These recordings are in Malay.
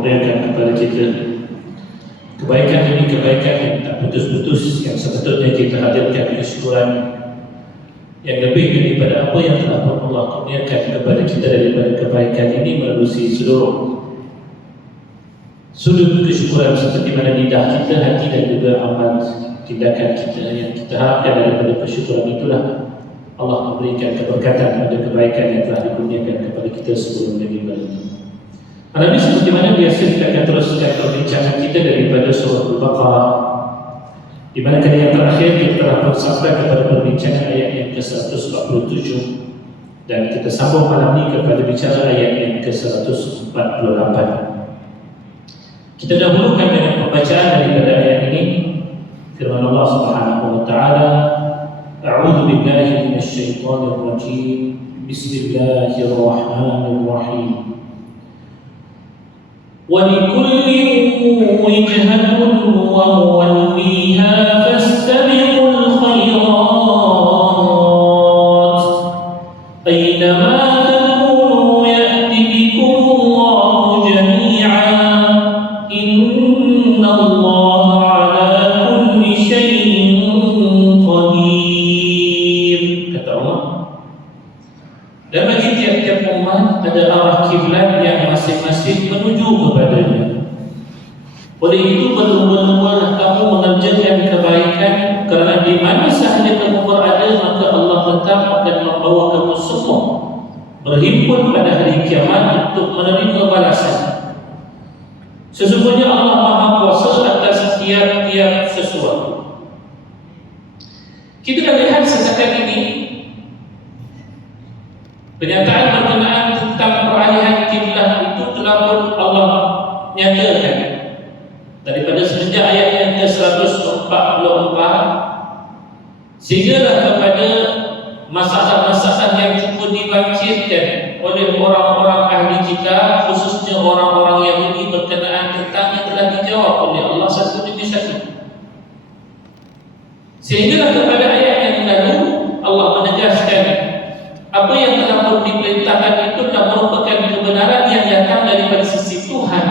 kurniakan kepada kita. Kebaikan demi kebaikan yang tak putus-putus, yang sepatutnya kita hadirkan kesyukuran yang lebih daripada apa yang telah Allah kurniakan kepada kita daripada kebaikan ini melalui seluruh sudut kesyukuran seperti mana lidah kita, hati dan juga amal tindakan kita. Yang kita harapkan daripada kesyukuran itulah Allah memberikan keberkatan pada kebaikan yang telah dikurniakan kepada kita sebelum Nabi Ibrahim. Nabi seperti mana biasa kita akan teruskan perbincangan kita daripada surah Al-Baqarah, di mana kali yang terakhir kita telah sampai kepada perbincangan ayat yang ke-147 dan kita sambung malam ini kepada bicara ayat yang ke-148. Kita dahulukan dengan pembacaan daripada ayat ini. Firman Allah Subhanahu wa taala, A'udzu billahi minasy syaithanir rajim. Bismillahirrahmanirrahim. Wa likulli wajhatun huwa muwalliha fastabiqul khairat. Aynama takunu ya'ti bikumullahu jami'an. Innallaha 'ala kulli syai'in qadir. Kata Allah. Dan bagi tiap-tiap umat ada arah kiblat yang masing-masing menuju kepadanya. Oleh itu berlumba-lumbalah kamu mengerjakan kebaikan, kerana di mana sahaja kamu berada maka Allah tetap akan membawa kamu semua berhimpun pada hari kiamat untuk menerima balasan. Sesungguhnya Allah Maha Kuasa atas tiap-tiap sesuatu. Kita dah lihat setakat ini pernyataan berkenaan tentang peralihan kiblat itu telah pun Allah nyatakan daripada semenjak ayat yang ke-144 sehinggalah kepada masalah-masalah yang cukup dibangkitkan oleh orang-orang ahli kita, khususnya orang-orang Yahudi berkenaan tentang yang telah dijawab oleh Allah satu demi satu. Sehinggalah kepada ayat yang lalu Allah menegaskan apa yang telah pun diperintahkan itu telah merupakan kebenaran yang datang daripada sisi Tuhan,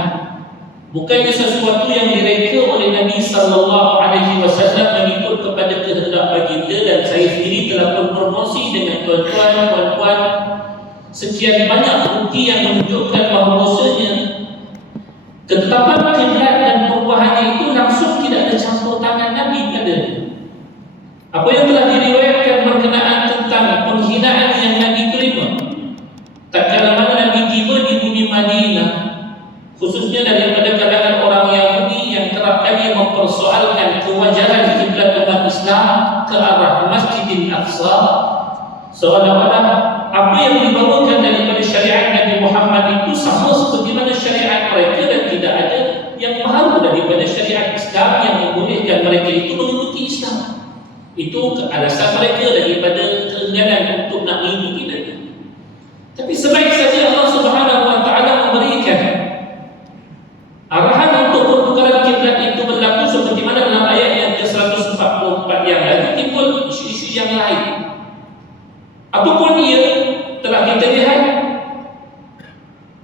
bukannya sesuatu yang direka oleh Nabi sallallahu alaihi wasallam mengikut kepada kehendak baginda. Dan saya sendiri telah pun promosi dengan tuan-tuan, puan-puan sekian banyak bukti yang menunjukkan bahawasanya ketetapan kiblat dan perubahannya itu langsung tidak ada campur tangan Nabi padanya. Apa yang telah diriwayatkan berkenaan tentang penghinaan yang Nabi terima tak kala mana Nabi tiba di bumi Madinah, khususnya daripada kalangan orang Yahudi yang kerap kali mempersoalkan kewajaran kiblat umat Islam ke arah Masjidil Aqsa, seolah-olah apa yang dibawakan daripada syariat Nabi Muhammad itu sama seperti mana syariat mereka, dan tidak ada yang baru daripada syariat Islam yang membolehkan mereka itu mengikuti Islam. Itu alasan mereka daripada keengganan untuk nak mengikuti Nabi. Tapi sebaik saja Allah Subhanahu wa taala memberikan arahan untuk pertukaran kiblat itu berlaku seperti mana dalam ayat yang ke-144 yang lalu timbul isu-isu yang lain. Apapun ia telah kita lihat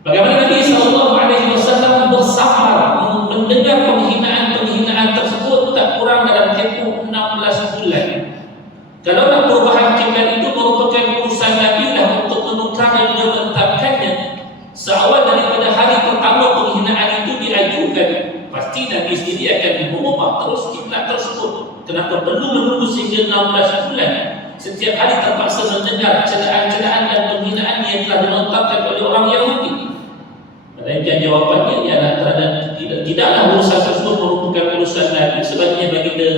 bagaimana Nabi SAW bersabar mendengar penghinaan-penghinaan tersebut tak kurang dalam tempoh 16 bulan. Kalaulah perubahan kiblat itu merupakan urusan Nabi lah untuk menukar dan juga menetapkannya seawal daripada hari pertama penghinaan itu diajukan, pasti Nabi sendiri akan mengubah terus kiblat tersebut. Kenapa perlu menunggu sehingga 16 bulan? Setiap hari terpaksa mendengar celaan-celaan dan penghinaan yang telah dilontarkan oleh orang Yahudi. Melainkan jawapannya ialah tidaklah urusan tersebut merupakan urusan Nabi, sebaliknya baginda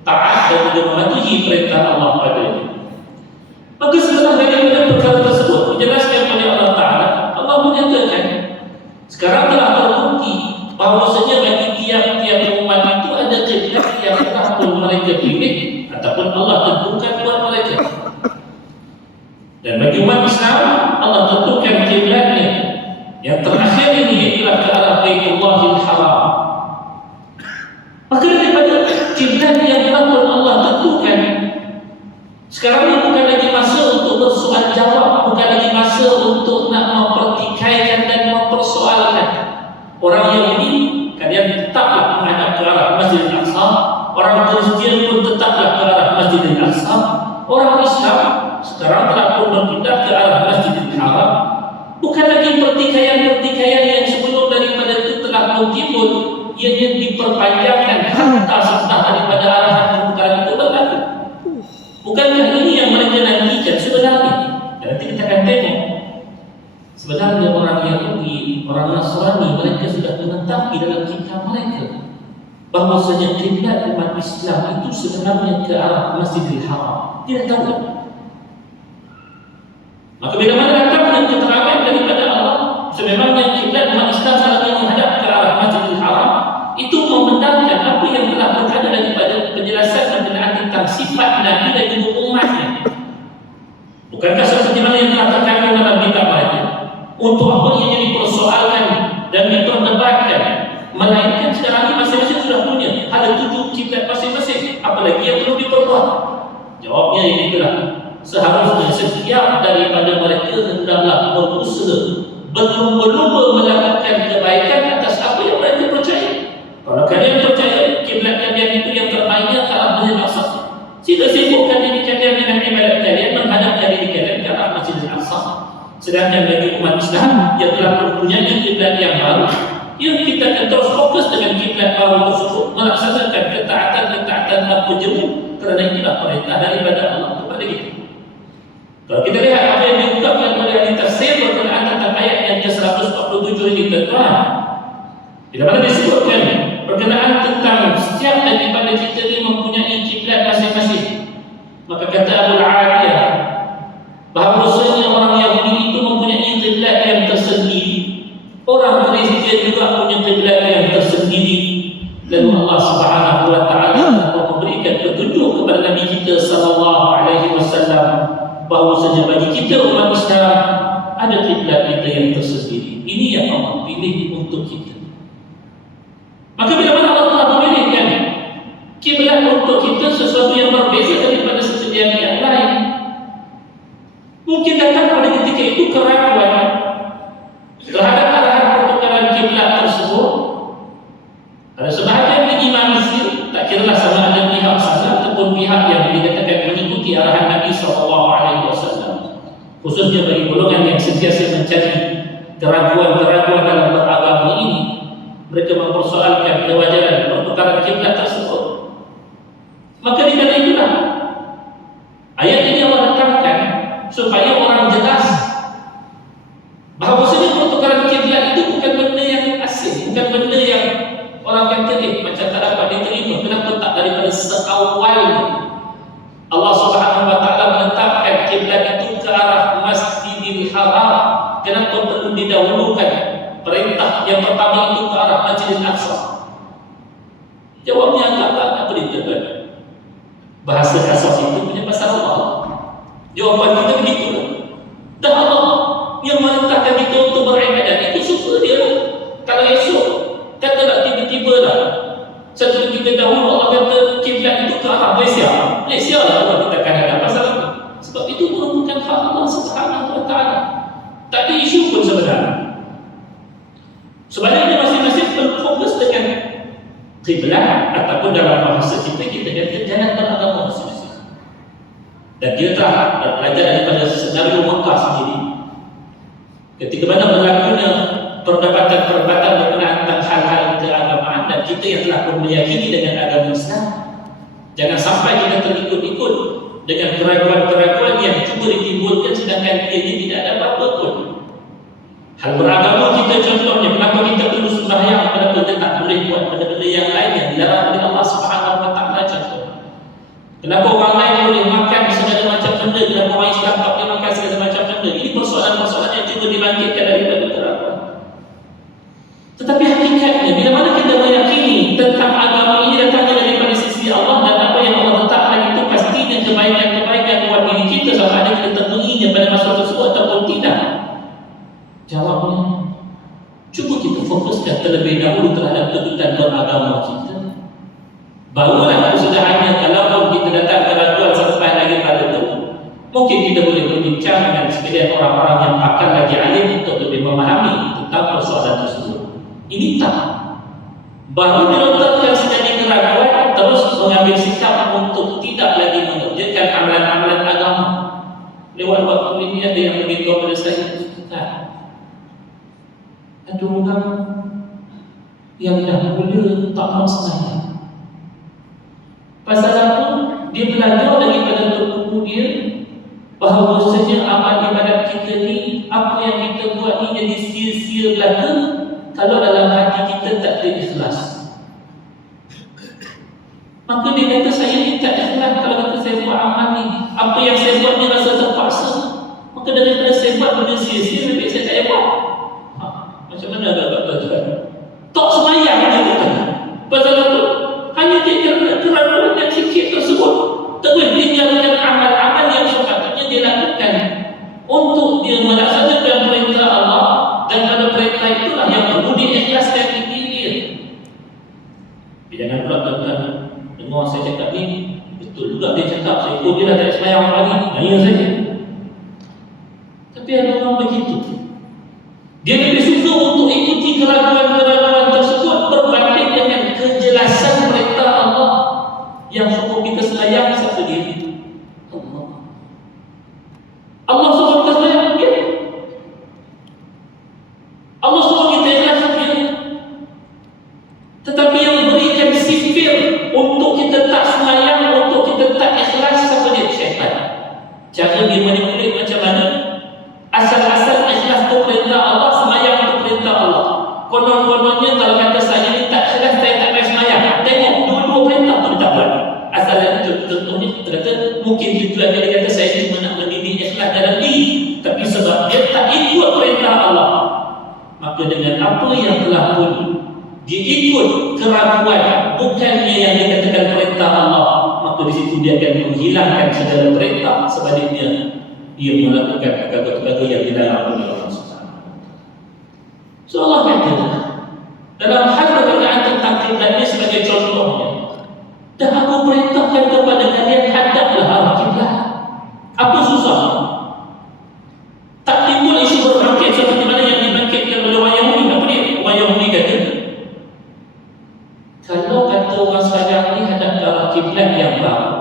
taat dan juga mematuhi perintah Allah padanya. Maka setelah bagaimana perkara tersebut dijelaskan oleh Allah Ta'ala, Allah menyatakan sekarang telah terbukti bahawasanya bagi tiap-tiap umat itu ada kiblat yang telah pun mereka pilih ataupun Allah tentukan buat mereka. Dan bagi umat Islam Allah tentukan kiblatnya yang terakhir ini ialah ke arah Baitullahil Haram. Maka daripada kiblat yang telah pun Allah tentukan, sekarang ini bukan lagi masa untuk bersoal jawab, bukan lagi masa untuk nak mempertikaikan dan mempersoalkan. Orang Yahudi kalian tetaplah menghadap ke arah Masjidil Aqsa. Orang Kristian pun tetaplah ke arah Masjidil Aqsa. Orang Islam sekarang telah pun berpindah ke arah Masjidil Haram. Bukan lagi pertikaian-pertikaian yang sebelum daripada itu telah pun timbul, ianya diperpanjangkan hatta sampai daripada arahan pertukaran itu berlaku. Bukankah ini yang mereka nantikan sebenarnya? Nanti kita akan tengok. Sebenarnya orang Yahudi, orang Nasrani, mereka sudah mengetahui dalam kitab mereka bahwasanya kiblat umat Islam itu sebenarnya ke arah Masjidil Haram. Tidak tahu. Maka bila mana datang dengan keterangan daripada Allah, sememangnya kiblat umat Islam saat ini menghadap ke arah Masjidil Haram, itu membenarkan apa yang telah berada daripada penjelasan berkenaan tentang sifat Nabi dan juga umatnya. Bukankah seperti mana yang telah terkandung dalam kitab mereka? Untuk apa ia dipersoalkan dan diperdebatkan? Melainkan sekarang ini masing-masing sudah punya ada 7 kiblat masing-masing. Apalagi yang perlu diperbuat? Jawabnya ini adalah seharusnya setiap daripada mereka hendaklah berusaha berlumba-lumba melakukan kebaikan atas apa yang mereka percaya. Kalau kalian percaya kiblat kalian itu yang terbaiknya ke arah Masjidil Aqsa, sila sibukkan diri kalian dengan ibadat kalian, menghadapkan diri kalian ke arah Masjidil Aqsa. Sedangkan bagi umat Islam yang telah mempunyai kiblat yang baru, yang kita akan terus fokus dengan kiblat baru tersebut, melaksanakan ketaatan tanpa jemu, kerana inilah perintah daripada Allah kepada kita. Kalau kita lihat apa yang diungkapkan oleh ahli tafsir berkenaan tentang ayat yang ke-147 ini, tuan-tuan, bila mana disebutkan berkenaan tentang setiap daripada kita ini mempunyai kiblat masing-masing, maka kata Abu Aliyah bahawasanya orang Yahudi itu mempunyai kiblat yang tersendiri, orang Kristian juga punya kiblat yang tersendiri. Lalu Allah Subhanahu wa taala memberikan petunjuk kepada Nabi kita sallallahu alaihi wasallam bahawasanya bagi kita umat Islam ada kiblat kita yang tersendiri. Ini yang Allah pilih untuk kita. Maka bila mana Allah telah memilihkan kiblat untuk kita sesuatu yang berbeza daripada sesuatu yang lain, mungkin datang pada ketika itu keraguan terhadap arahan pertukaran kiblat tersebut. Ada sebahagian dari imam Mesir, tak kiralah sama ada pihak sana ataupun pihak yang dikatakan mengikuti arahan Nabi SAW, khususnya bagi golongan yang sentiasa mencari keraguan-keraguan dalam beragama ini, mereka mempersoalkan kewajaran pertukaran kiblat tersebut. Maka dikala itulah ayat ini Allah datangkan supaya orang jelas bahawasanya pertukaran kiblat itu bukan benda yang asing, bukan benda yang orang kata macam tak dapat diterima. Kenapa tak daripada seawalnya Allah Subhanahu wa taala menetapkan kiblat itu ke arah Masjidil Haram? Kenapa perlu didahulukan perintah yang pertama itu ke arah Masjidil Aqsa? Jawabnya agak beritakan bahasa kasar itu punya pasal Allah. Jawapan kita begitu. Dan Allah yang merintahkan kita untuk beribadat itu suka dia. Kalau esok katalah tiba-tiba lah satu ketika dahulu Allah kata kiblat itu ke arah Malaysia lah kalau kita akan ada pasal itu. Sebab itu merupakan hak Allah Subhanahu wa taala. Tak ada isu pun sebenarnya. Sebenarnya masing-masing berfokus dengan kiblat ataupun dalam bahasa kita kata jalan beragama masing-masing. Dan dia telah belajar daripada senario Mekah sendiri. Ketika mana berlakunya perdebatan-perdebatan berkenaan tentang hal-hal keagamaan, dan kita yang telah pun meyakini dengan agama Islam, jangan sampai kita terikut-ikut dengan keraguan-keraguan yang cuba ditimbulkan sedangkan ia tidak ada apa-apa pun. Hal beragama kita contohnya, kenapa kita perlu sembahyang, kenapa kita tak boleh buat benda-benda yang lain yang dilarang oleh Allah Subhanahu wa taala contoh. Kenapa orang lain boleh makan segala macam benda, kenapa orang Islam tak boleh makan segala macam benda? Ini persoalan-persoalan yang cuba dibangkitkan daripada keraguan. Tetapi hakikatnya bila mana kita meyakini tentang agama ini datangnya daripada sisi Allah dan apa yang Allah letakkan itu pastinya kebaikan-kebaikan buat diri kita, sama ada kita temuinya pada masa tersebut ataupun tidak. Jawabnya, cuba kita fokuskan terlebih dahulu terhadap tuntutan beragama kita. Barulah kesudahannya kalau kita datang keraguan sampai lagi pada itu, mungkin kita boleh berbincang dengan sekalian orang-orang yang akan lagi alim untuk lebih memahami tentang persoalan tersebut. Ini tak. Baru dilontarkan sekali keraguan, terus mengambil sikap untuk tidak lagi mengerjakan amalan-amalan agama. Lewat waktu ini ada yang beritahu pada saya, tak. Ada orang yang dah mula tak mau sembahyang. Pasal apa? Dia belajar daripada buku dia bahawa saja amal ibadat kita ni, apa yang kita buat ni jadi sia-sia belaka kalau dalam hati kita tak ada ikhlas. Maka dia kata saya ni tak ikhlas kalau kata saya buat amal ni, apa yang saya buat ni rasa terpaksa, maka daripada saya buat benda sia-sia, lebih saya tak payah buat. Macam mana agak-agak tuan-tuan? Tak semayang dia kata. Pasal apa? Hanya dia keraguan yang sikit tersebut, terus tinggalkan amal-amal yang sepatutnya dia lakukan untuk dia melaksanakan perintah Allah, dan pada perintah itulah yang perlu diikhlaskan di diri dia. Jangan pula tuan-tuan dengar saya cakap ni, betul juga dia cakap, saya ikut dia dah tak semayang pagi, hanya saja. Tapi ada orang begitu, dia lebih suka untuk ikuti keraguan-keraguan tersebut berbanding dengan kejelasan perintah Allah yang suruh kita selayang siapa dia? Allah. Allah suruh kita selayang dia. Allah suruh kita ikhlas dia. Tetapi yang berikan sifir untuk kita tak selayang, untuk kita tak ikhlas siapa dia? Syaitan. Cara dia manipulate macam mana? Asal-asal ikhlas tu perintah Allah, semayang tu perintah Allah. Konon-kononnya kalau kata saya ni tak ikhlas, saya tak payah semayang. Tengok dua-dua perintah tu dia tak buat. Asalnya contohnya kita kata mungkin tujuan dia kata saya cuma nak mendidik ikhlas dalam diri, tapi sebab dia tak ikut perintah Allah, maka dengan apa yang telah pun dia ikut keraguan bukannya yang dikatakan perintah Allah, maka di situ dia akan menghilangkan segala perintah, sebaliknya dia melakukan perkara-perkara yang dilarang oleh Allah Subhanahu. So Allah kata dalam hal berkenaan tentang kiblat ini sebagai contohnya, dah aku perintahkan kepada kalian hadaplah arah kiblat. Apa susah? Tak timbul isu berbangkit seperti mana yang dibangkitkan oleh orang Yahudi. Apa dia? Orang Yahudi kata, kalau kata orang sekarang ni hadap ke arah kiblat yang baru,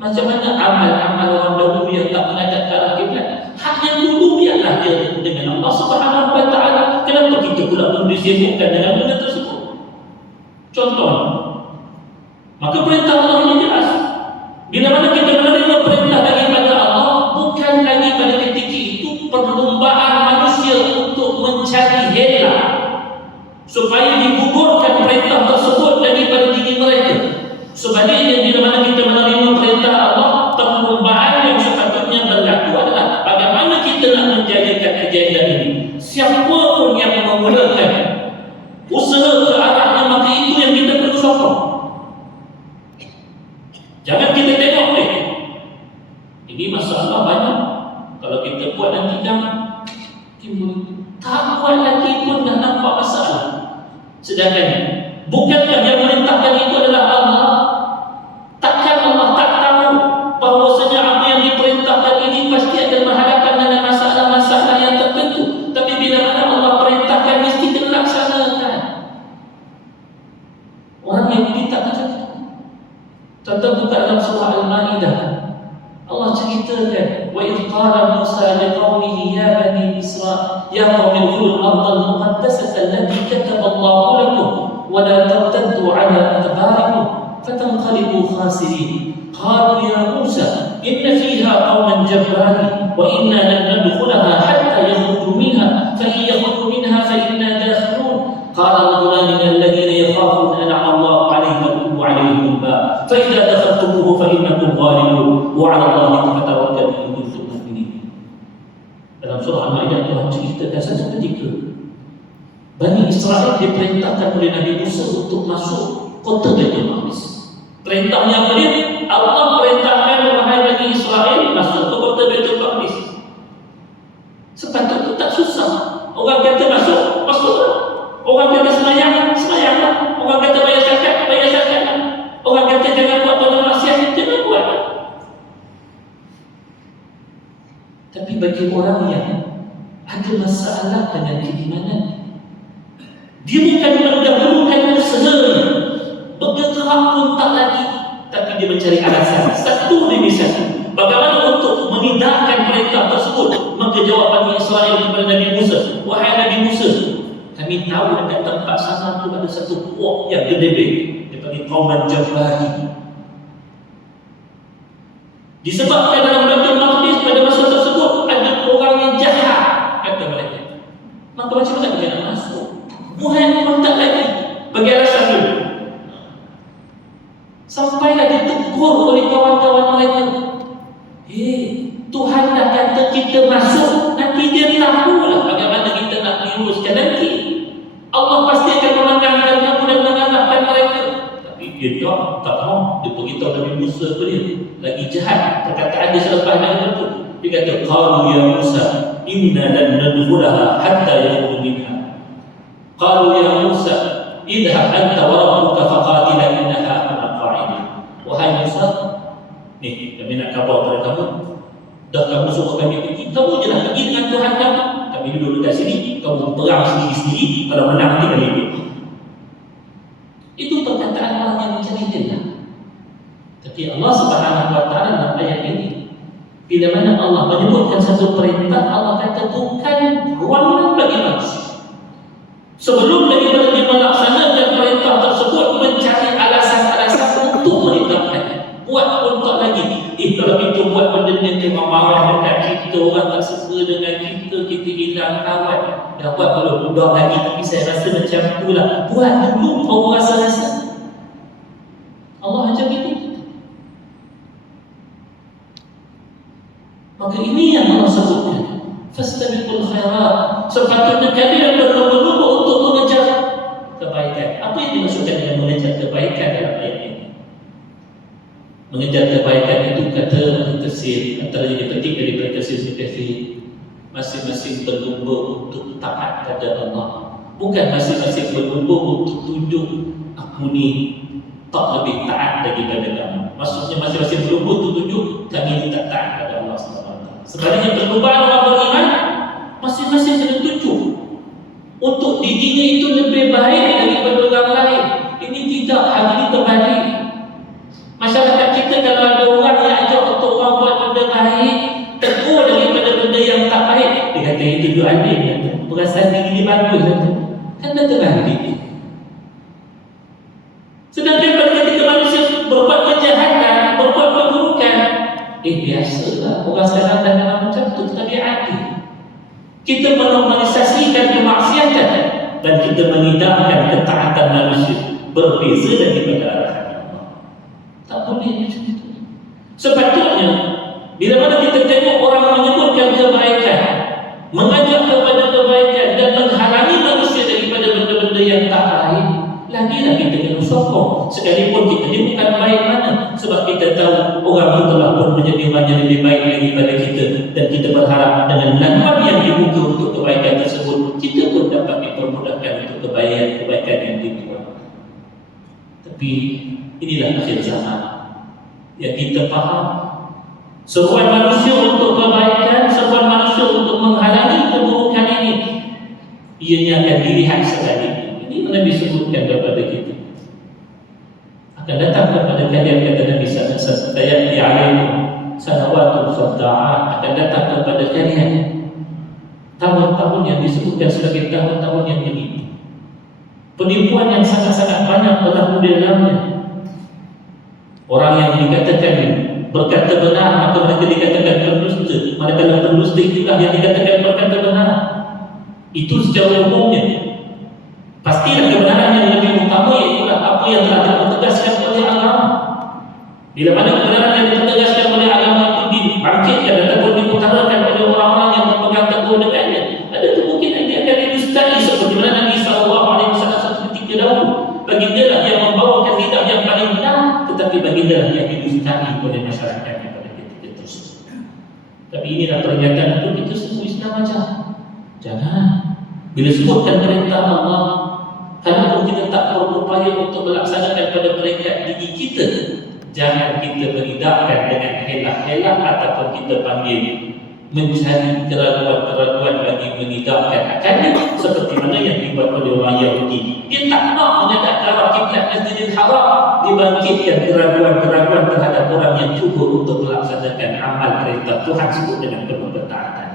macam mana amal-amal orang dahulu yang tak menghadap ke arah kiblat? Hak yang dulu biarlah dia dengan Allah Subhanahu wa taala. Kenapa kita pula perlu disibukkan dengan benda tersebut? Contoh, maka perintah Allah ini jelas. Bila mana kita menerima perintah daripada Allah, bukan lagi pada ketika itu perlombaan manusia untuk mencari hela supaya digugurkan perintah tersebut daripada diri mereka. Sebaliknya, bila mana kita menerima perintah Allah, perlombaan yang sepatutnya berlaku adalah bagaimana kita nak menjalankan agenda ini. Siapa pun yang memulakan usaha ke arahnya, maka itu yang kita perlu sokong. Jangan kita tengok ini masalah banyak, kalau kita buat nanti kan timbul, tak buat lagi pun dah nampak masalah. Sedangkan bukankah yang merintahkan itu adalah Allah? Takkan Allah tak tahu bahawasanya apa yang diperintahkan ini pasti akan berhadapan dengan masalah-masalah yang tertentu. Tapi bila mana Allah perintahkan, mesti kena laksanakan. Orang yang tak macam itu. Contoh buka dalam surah Al-Ma'idah, Allah ceritakan, wa idh qala Musa liqaumihi ya bani Israil ya qaumi udkhulul ardal muqaddasata allati kataba Allahu lakum wa la tartaddu ala adbarikum fatanqalibu khasirin. Qalu ya Musa inna fiha qauman jabbarin wa inna lan nadkhulaha hatta yakhruju minha fa in yakhruju minha fa inna dakhilun. Qala rajulan min alladhina yakhafuna an'ama Allahu 'alayhim wa 'alayhim al-bab fa idza dakhaltumuhu fa innakum ghalibun wa 'ala Allahi fatawakkalu in kuntum mu'minin. Dalam surah Al-Maidah Tuhan ceritakan satu ketika Bani Israel diperintahkan oleh Nabi Musa untuk masuk kota Baitul Maqdis. Perintahnya apa dia? Allah perintahkan wahai Bani Israel masuk ke kota Baitul Maqdis. Sepatutnya tak susah. Orang kata masuk, masuklah. Orang kata semayang, semayanglah. Orang kata bayar zakat, bayar zakatlah. Orang kata jangan buat benda maksiat, jangan buat. Tapi bagi orang yang ada masalah dengan keimanan, Dia bukan mendahulukan usaha, bergerak pun tak lagi, tapi dia mencari alasan satu demi satu. Bagaimana untuk mengindahkan perintah tersebut? Maka jawapan Israel kepada Nabi Musa, wahai Nabi Musa, kami tahu dekat tempat sana tu ada satu puak yang gede-gede, dia panggil Qauman Jabbari. Disebabkan dalam Baitul Maqdis pada masa tersebut ada orang yang jahat, kata mereka. Maka macam mana kita nak masuk? Tuhan pun tak lagi bagi alasan dulu. Sampailah ditegur oleh kawan-kawan mereka. Tuhan dah kata kita masuk, nanti dia tahulah bagaimana kita nak diuruskan nanti. Allah pasti akan memandangkan kamu dan menganggapkan mereka. Tapi dia tak mau. Dia beritahu Nabi Musa ke dia, lagi jahat perkataan dia selepas ayat itu. Dia kata, qalu ya Musa inna lan nadkhulaha hatta yakhruju minha. Qalu ya Musa idhhab anta wa rabbuka faqatila innaha hahuna qa'idun. Wahai Musa, ni kami nak khabar kepada kamu, dah kamu suruh kami pergi, kamu je lah pergi dengan Tuhan kamu. Kami duduk dekat sini, kamu perang sendiri-sendiri, kalau menang nanti kami pergi. Itu perkataan orang yang mencari dia. Tapi Allah Subhanahu wa taala dalam ayat ini, bila mana Allah menyebutkan satu perintah, Allah kata bukan ruangan bagi manusia. Sebelum daripada dia melaksanakan perintah tersebut, mencari alasan-alasan untuk merintahkan. Buat pun tak lagi. Kalau kita buat benda yang dia marah dekat kita, orang tak suka dengan kita, kita hilang kawan. Dah buat kalau budak lagi, tapi saya rasa macam itulah. Buat dulu kau rasa-rasa. Allah ajar itu. Maka ini yang Allah sebutkan, fastabiqul khairat. Sepatutnya kalian berlomba-lomba untuk mengejar kebaikan. Apa yang dimaksudkan dengan mengejar kebaikan dalam ayat ini? Mengejar kebaikan itu kata tafsir, antara yang dipetik dari tafsir masing-masing berlomba untuk taat pada Allah. Bukan masing-masing berlomba untuk tunjuk aku ni tak lebih taat daripada kamu. Maksudnya masing-masing berlomba untuk tunjuk kami ni tak taat pada Allah SWT. Sebaliknya perlombaan orang beriman, masing-masing kena tunjuk untuk dirinya itu lebih baik daripada orang lain. Ini tidak, hari ini terbalik. Masyarakat kita kalau ada orang yang ajak untuk orang buat benda baik, tegur daripada benda yang tak baik, dia kata itu tu adil, perasaan diri dia bagus, kan dah terbalik. Sedangkan pada ketika manusia berbuat kejahatan, berbuat keburukan, biasalah orang sekarang dah dalam macam tu, tetapi adil. Kita menormalisasikan kemaksiatan dan kita mengindahkan ketaatan manusia, berbeza daripada arahan Allah. Tak boleh macam itu. Sepatutnya bila mana kita tengok orang menyebutkan kebaikan, mengajak kepada kebaikan dan menghalangi manusia daripada benda-benda yang tak baik, lagi-lagi kita kena sokong. Sekalipun kita ni bukan baik mana, sebab kita tahu orang itu telah pun menjadi orang yang lebih baik daripada kita, dan kita berharap dengan laluan yang dibuka untuk kebaikan tersebut, kita pun dapat dipermudahkan untuk kebaikan yang dibuat. Tapi inilah akhir zaman yang kita faham, seruan manusia untuk kebaikan, seruan manusia untuk menghalangi keburukan ini, ianya akan dilihat sekali. Ini Nabi sebutkan kepada kita, akan datang kepada kalian, kata Nabi SAW, sayati alaikum sanawatul khadda'at, akan datang kepada kalian tahun-tahun yang disebutkan sebagai tahun-tahun yang menipu. Penipuan yang sangat-sangat banyak berlaku di dalamnya. Orang yang dikatakan berkata benar, maka mereka dikatakan pendusta. Manakala pendusta itulah yang dikatakan berkata benar. Itu secara umumnya. Pastilah kebenaran yang lebih utama ialah apa yang telah ditegaskan oleh agama. Bila mana kebenaran yang ditegaskan oleh agama itu dibangkitkan ataupun diutarakan oleh orang-orang yang berpegang teguh dengannya, ada kemungkinan dia akan didustai, seperti mana Nabi SAW satu ketika dahulu. Baginda yang membawakan lidah yang paling benar, tetapi baginda yang didustai oleh masyarakat pada ketika tersebut. Tapi inilah pernyataan untuk kita semua Islam aja. Jangan. Bila sebutkan perintah Allah, kalau kita tak berupaya untuk melaksanakan pada peringkat diri kita, jangan kita beridakkan dengan helah-helah ataupun kita panggil mencari keraguan-keraguan bagi menidakkan akannya, seperti mana yang dibuat oleh orang Yahudi. Dia tak nak menghadap ke arah kiblat Masjidil Haram, dibangkitkan keraguan-keraguan terhadap orang yang cuba untuk melaksanakan amal perintah Tuhan sebut dengan penuh ketaatan.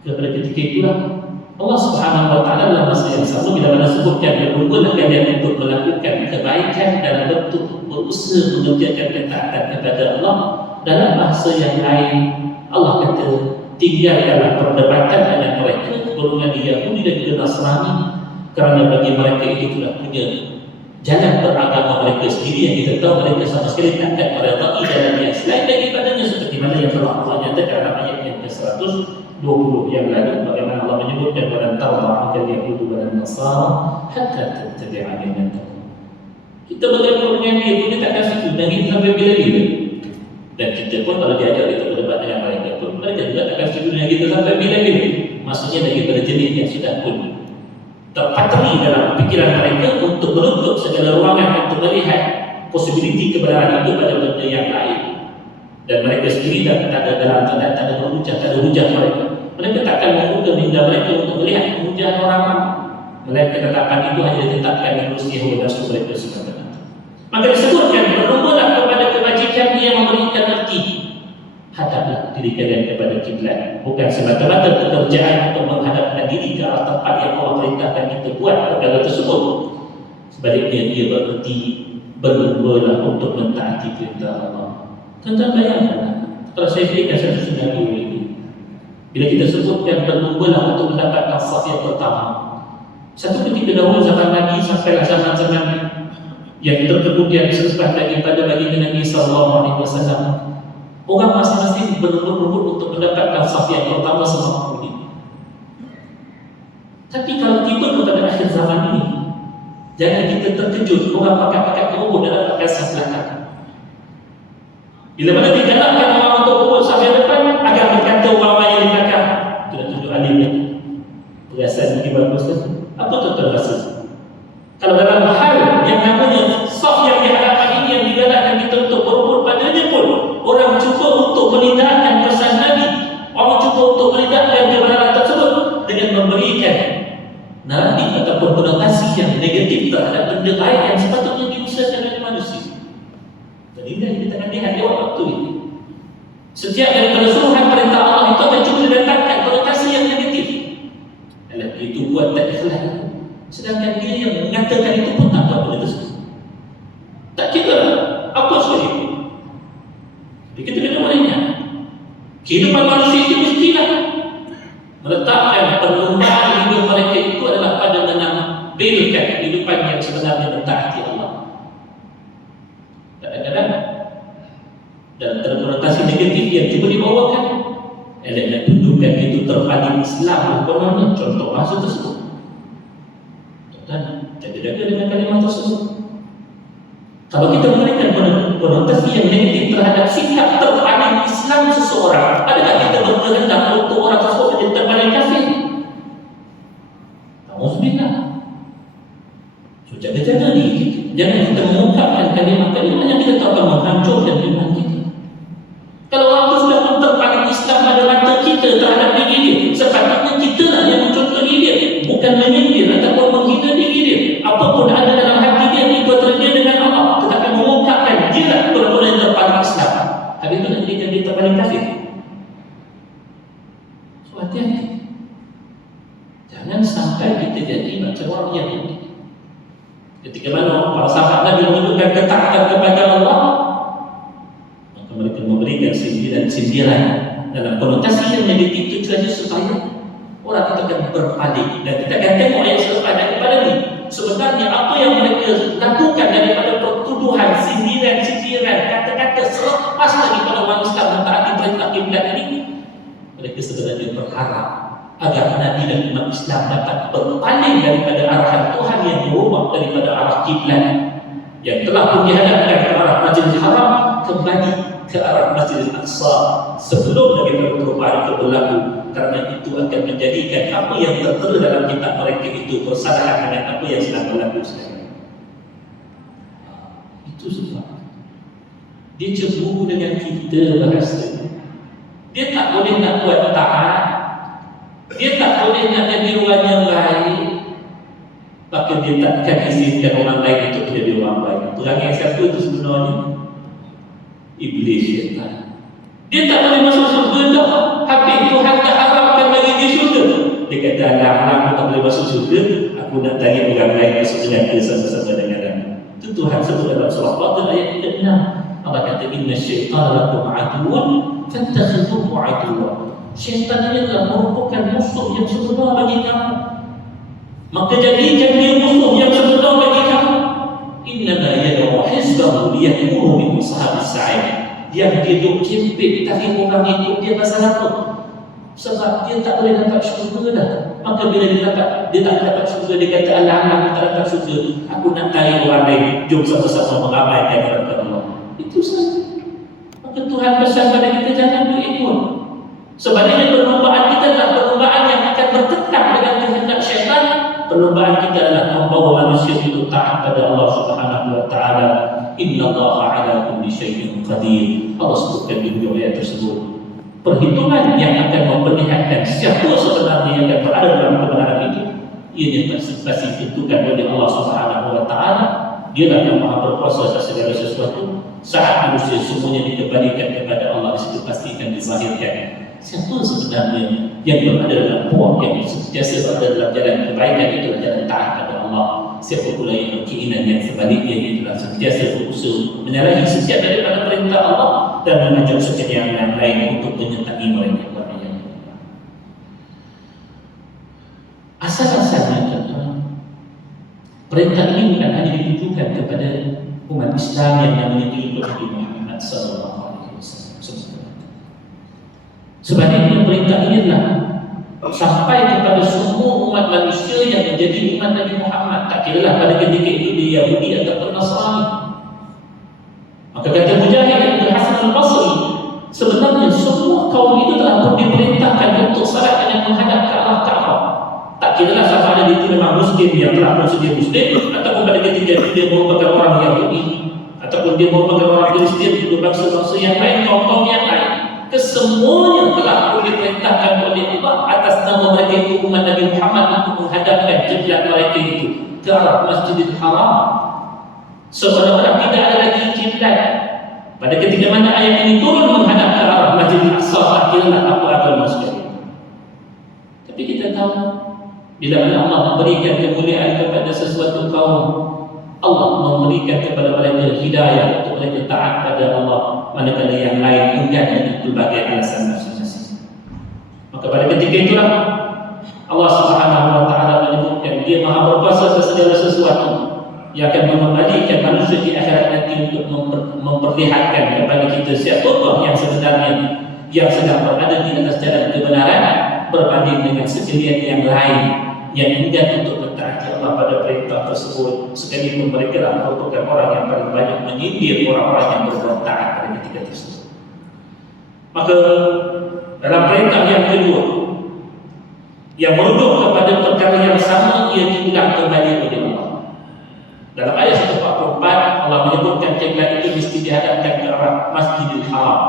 Pada ketika itulah Allah Subhanahu wa taala dalam masa yang sama bila mana sebutkan berguna kalian untuk melakukan kebaikan dalam bentuk berusaha mengerjakan ketaatan kepada Allah. Dalam bahasa yang lain Allah kata tinggalkanlah perdebatan dengan mereka golongan Yahudi dan juga Nasrani, kerana bagi mereka itu telah punya jalan beragama mereka sendiri yang kita tahu mereka sama sekali takkan meredai jalan yang selain daripadanya, seperti mana yang telah Allah nyatakan dalam ayat yang ke-120 yang lalu, bagaimana Allah menyebutkan walan tarda anka al-yahudu walan nasara hatta tattabi'a millatahum. Kita bergabung dengan dia takkan setuju dan kita sampai bila-bila. Dan kita pun kalau diajak kita berdebat dengan mereka pun mereka juga takkan setuju dengan kita sampai bila-bila. Maksudnya daripada jenis yang sudah pun terpatri dalam pikiran mereka untuk menutup segala ruangan untuk melihat posibiliti kebenaran itu pada benda yang lain. Dan mereka sendiri tak ada dalam tanda tak ada hujah, tak ada hujah mereka. Mereka takkan membuka minda mereka untuk melihat hujah orang ramai. Melainkan ketetapan itu hanya ditetapkan di Rusia dan Rasul mereka sebenarnya. Maka disebutkan berlombalah kepada kebajikan yang memberikan arti. Hadaplah diri kalian kepada kiblat, bukan semata-mata pekerjaan untuk menghadapkan diri ke arah tempat yang Allah perintahkan kita buat perkara tersebut. Sebaliknya dia berarti berlombalah untuk mentaati perintah Allah. Tuan-tuan bayangkan, kalau saya berikan satu senario ini, bila kita sebutkan berlombalah untuk mendapatkan saf yang pertama, satu ketika dahulu zaman Nabi sampailah zaman-zaman yang terkemudian selepas daripada baginda Nabi SAW, orang masing-masing berebut-rebut untuk mendapatkan saf yang pertama semampu ini. Tapi kalau tiba kepada akhir zaman ini, jangan kita terkejut orang pakat-pakat berebut dan dapatkan saf belakang. Bila mana digalakkan orang untuk berebut saf yang depan, agar berkata orang yang di belakang, sudah tunjuk alimnya, perasaan ini bagus kan? Apa tuan-tuan rasa? Kalau dalam hal yang namanya saf yang di hadapan ini yang digalakkan kita untuk berebut padanya pun, orang cuba untuk menindakkan pesan Nabi, orang cuba untuk menindakkan kebenaran tersebut dengan memberikan naratif ataupun konotasi yang negatif terhadap benda lain yang sepatutnya diusahakan oleh manusia. Jadi kita akan lihat lewat waktu ini, setiap daripada suruhan perintah Allah itu akan cuba didatangkan konotasi yang negatif. Alah, itu buat tak ikhlas. Sedangkan dia yang mengatakan itu pun tak buat benda tersebut. Tak kira apa sahaja. Jadi kita kena mengingat kehidupan manusia itu mestilah meletakkan perlombaan hidup mereka itu adalah pada menampilkan kehidupan yang sebenarnya mentaati Allah. Kadang-kadang dalam konotasi negatif yang cuba dibawakan, nak tunjukkan itu terpaling Islam kononnya, contoh bahasa tersebut. Dan jaga-jaga dengan kalimat tersebut. Kalau kita memberikan konotasi yang negatif terhadap sikap terpaling Islam seseorang, adakah kita berkehendak untuk orang tersebut menjadi terpaling kafir? Alhamdulillah. So jaga-jaga diri kita. Jangan kita mengungkapkan kalimat-kalimat yang kita tahu akan menghancurkan iman kita. Kalau orang itu sudah terpaling Islam pada mata kita terhadap diri dia, sepatutnya kita lah yang mencontohi dia, bukan menyindir ataupun menghina diri dia. Apapun ada dalam hati dia, itu terjadi dengan Allah, tetapi mengungkapkan dia lah benar-benar yang terpaling Islam. Habis itu nak jadikan dia terpaling kafir. So hati-hati, jangan sampai kita jadi macam orang yang ini. Ketika mana para sahabat Nabi menunjukkan ketaatan kepada Allah, maka mereka memberikan sindiran dalam konotasi yang negatif tujuannya supaya orang itu akan berpaling. Dan kita akan tengok ayat selepas daripada ini, sebenarnya apa yang mereka lakukan daripada pertuduhan, sindiran, kata-kata selepas daripada orang Islam mentaati perintah kiblat ini, mereka sebenarnya berharap agar Nabi dan umat Islam dapat berpaling daripada arahan Tuhan yang berubah daripada arah kiblat yang telah pun dihadapkan ke arah Masjidil Haram kembali ke arah Masjidil Aqsa sebelum daripada perubahan itu berlaku, kerana itu akan menjadikan apa yang tertera dalam kitab mereka itu bersalahan dengan apa yang sedang berlaku sekarang. Itu sebab dia cemburu dengan kita bahasanya. Dia tak boleh nak buat taat, dia tak boleh nak jadi orang yang baik, maka dia tak akan izinkan orang lain untuk menjadi orang baik. Perangai siapa itu sebenarnya? Iblis, syaitan. Dia tak boleh masuk surga dah. Habis Tuhan tak harapkan bagi dia syurga. Dia kata, alah, aku tak boleh masuk syurga, aku nak tarik orang lain masuk neraka sama-sama dengan aku. Itu Tuhan sebut dalam surah Fatir ayat 6. Allah kata, inna syaitan lakum aduun fattakhidhuhu aduwwa. Syaitan ini adalah merupakan musuh yang sebenar bagi kamu, maka jadikan dia musuh yang sebenar bagi kamu. Innama yad'u hizbahu liyakunu min ashabis sa'ir. Yang dia duk cempit tarik orang ikut dia pasal apa? Sebab dia tak boleh dapat syurga dah. Maka bila dia tak dapat syurga, dia kata, alah, aku tak dapat syurga, aku nak tarik orang lain, jom sama-sama mengabaikan kepada Allah. Itu saja. Maka Tuhan pesan pada kita, jangan ikut. Sebaliknya perlombaan kita adalah perlombaan yang akan bertetap dengan kehendak syaitan. Perlombaan kita adalah membawa manusia untuk taat pada Allah Subhanahu wa taala. Innallaha ala kulli syai'in qadir. Allah sebutkan di ayat tersebut. Perhitungan yang akan memperlihatkan siapa sebenarnya yang akan berada dalam kebenaran itu, ia pasti ditentukan oleh Allah Subhanahu wa taala. Dialah yang Maha berkuasa atas segala sesuatu. Saat manusia semuanya dikembalikan kepada Allah, disitu pastikan dizahirkan siapa sebenarnya yang berada dalam puak yang sentiasa berada dalam jalan kebaikan, itulah jalan taat kepada Allah. Siapa pula yang berkeinginan yang sebaliknya, itulah sentiasa berusaha menyalahi setiap daripada perintah Allah dan mengajak sekalian yang lain untuk menyertai mereka. Asal-asalnya perintah ini bukan hanya ditujukan kepada umat Islam yang namanya diikut Nabi Muhammad SAW. Sebaliknya perintah ini adalah sampai kepada semua umat manusia yang menjadi umat Nabi Muhammad, tak kiralah pada ketika itu dia Yahudi ataupun Nasrani. Maka kata Mujahid bin Hasan al-Basri, sebenarnya semua kaum itu telah pun diperintahkan untuk salat dengan menghadap ke arah Kaabah. Tak kiralah sama ada itu memang Muslim yang telah bersedia Muslim, ataupun pada ketika itu dia merupakan orang Yahudi, ataupun dia merupakan orang Kristian, berbangsa-bangsa yang lain, kaum-kaum yang lain. Kesemuanya telah pun diperintahkan oleh Allah atas nama mereka itu umat Nabi Muhammad untuk menghadapkan kiblat mereka itu ke arah Masjidil Haram. Sebenarnya tidak ada lagi kiblat. Pada ketika mana ayat ini turun menghadap ke arah Masjidil Aqsa, tak kiralah apa agama sekali. Tapi kita tahu, bila Allah memberikan kemuliaan kepada sesuatu kaum, Allah memberikan kepada mereka hidayah untuk mereka taat pada Allah, manakala yang lain enggan dengan berbagai alasan masing-masing. Maka pada ketika itulah Allah Subhanahu wa taala menyebutkan dia Maha berkuasa atas segala sesuatu, yang akan mengembalikan manusia di akhirat nanti untuk memperlihatkan kepada kita siapakah yang sebenarnya yang sedang berada di atas jalan kebenaran berbanding dengan sekalian yang lain yang enggan untuk mentaati Allah pada perintah tersebut, sekalipun mereka lah merupakan orang yang paling banyak menyindir orang-orang yang berbuat taat pada ketika tersebut. Maka dalam perintah yang kedua yang merujuk kepada perkara yang sama, ia diulang kembali oleh Allah. Dalam ayat 144 Allah menyebutkan kiblat itu mesti dihadapkan ke arah Masjidil Haram.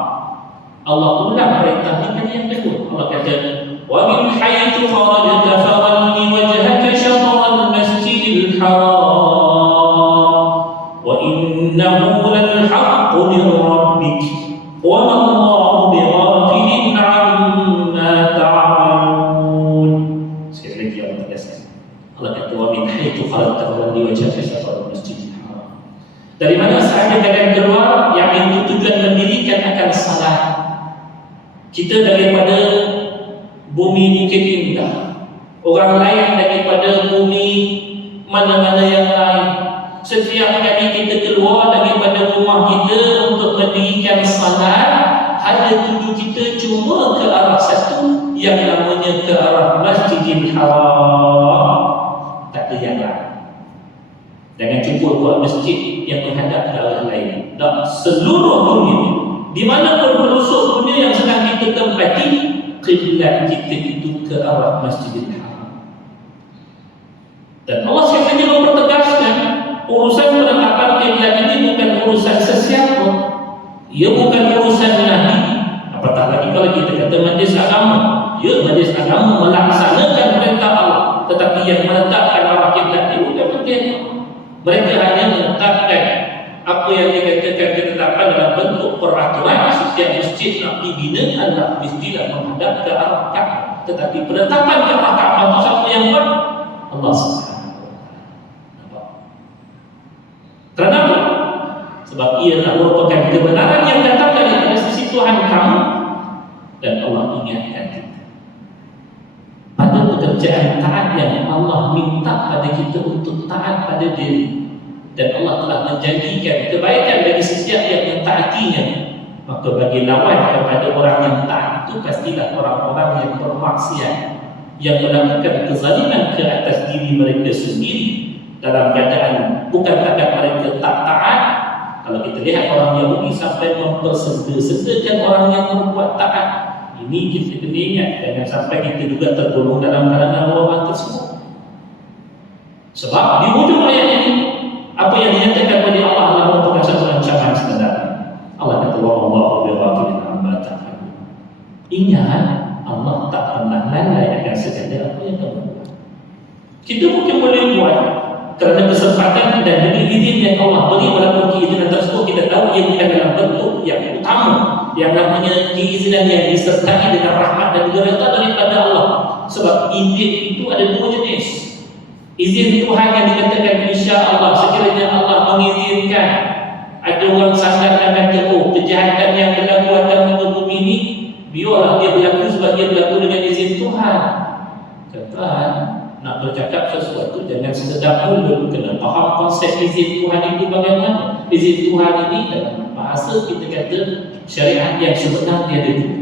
Allah ulang perintah ini yang kedua. Allah kata, وَمِنْ حَيْثُ خَرَجْتَ فَوَلِّ وَجْهَكَ شَطْرَ الْمَسْجِدِ الْحَرَامِ وَإِنَّهُ لَلْحَقُّ مِنْ رَبِّكَ وَمَا اللَّهُ بِغَافِلٍ عَمَّا تَعْمَلُونَ. Sekali lagi Allah tegaskan. Allah kata, وَمِنْ حَيْثُ خَرَجْتَ فَوَلِّ وَجْهَكَ شَطْرَ الْمَسْجِدِ الْحَرَامِ. Dari mana sahaja kalian keluar, yang itu tujuan mendirikan akan salat. Kita daripada bumi Bukit Indah, orang lain daripada bumi mana-mana yang lain. Setiap kali kita keluar daripada rumah kita untuk mendirikan salat, hanya tuju kita cuma ke arah satu, yang namanya ke arah Masjidil Haram. Tak ada yang lain. Jangan cuba buat masjid yang menghadap ke arah lain. Tak, seluruh dunia, di mana pun pelosok dunia yang sedang kita tempati, kiblat kita itu ke arah Masjidil Haram. Dan Allah sekali lagi mempertegaskan, urusan penetapan kiblat ini bukan urusan sesiapa. Ia bukan urusan Nabi. Apatah lagi kalau kita Ya, majlis agama melaksanakan perintah Allah, tetapi yang menetapkan arah kiblat itu bukan mereka. Mereka hanya menetapkan apa yang dikatakan ketetapan dalam bentuk peraturan. Setiap masjid nak dibina adalah mestilah menghadap ke arah Ka'bah. Tetapi penetapan ke arah Ka'bah itu siapa yang buat? Allah Subhanahu wa Ta'ala. Kenapa? Sebab ia nak merupakan kebenaran yang datang dari sisi Tuhan kamu, dan Allah ingatkan kita pada pekerjaan taat yang Allah minta pada kita untuk taat pada diri, dan Allah telah menjanjikan kebaikan bagi setiap yang mentaatinya. Maka bagi lawan kepada orang yang taat itu pastilah orang-orang yang bermaksiat, yang melakukan kezaliman ke atas diri mereka sendiri dalam keadaan bukan takat mereka tak taat. Kalau kita lihat orang Yahudi sampai mempersedakan orang yang berbuat taat, ini kita kena ingat, jangan sampai kita juga tergolong dalam kalangan orang tersebut. Sebab di hujung ayat ini, apa yang dinyatakan oleh Allah adalah merupakan satu ancaman sebenarnya. Allah kata, wallahu bighafilin amma ta'malun. Ingat, Allah tak pernah lalai akan segala apa yang kamu buat. Kita mungkin boleh buat kerana kesempatan dan dengan izin yang Allah beri, walaupun keizinan tersebut kita tahu ia bukan dalam bentuk yang utama, yang namanya keizinan yang disertai dengan rahmat dan juga redha daripada Allah. Sebab izin itu ada dua jenis. Izin Tuhan yang dikatakan insya-Allah, sekiranya Allah mengizinkan ada orang sangat dan kata, oh kejahatan yang berlaku atas muka bumi ini, biarlah dia berlaku sebab dia berlaku dengan izin Tuhan. Tuhan nak bercakap sesuatu jangan sedap dulu, kena faham konsep izin Tuhan itu bagaimana. Izin Tuhan ini dalam bahasa kita kata syariat yang sebenarnya ada dua.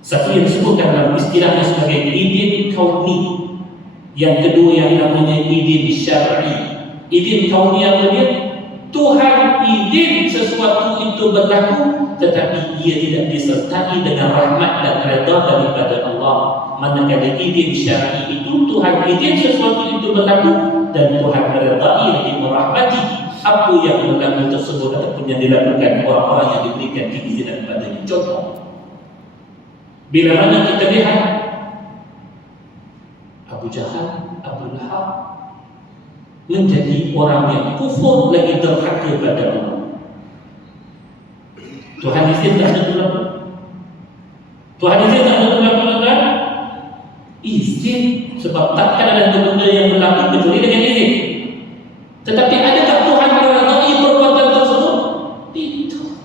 Satu yang disebutkan dalam istilahnya sebagai izin kauni, yang kedua yang namanya izin syar'i. Izin kauni apa dia? Tuhan izin sesuatu itu berlaku, tetapi ia tidak disertai dengan rahmat dan redha daripada Allah. Manakala izin syar'i itu Tuhan izin sesuatu itu berlaku dan Tuhan meredai lagi merahmati apa yang berlaku tersebut ataupun yang dilakukan orang-orang yang diberikan keizinan padanya. Contoh, bila mana kita lihat Abu Jahal, Abu Lahab menjadi orang yang kufur lagi derhaka pada Allah. Tuhan izin tak ada berlaku? Tuhan izin tak ada berlaku? Izin, sebab takkan ada benda yang berlaku kecuali dengan izin. Tetapi adakah Tuhan meredai perbuatan tersebut? Itu.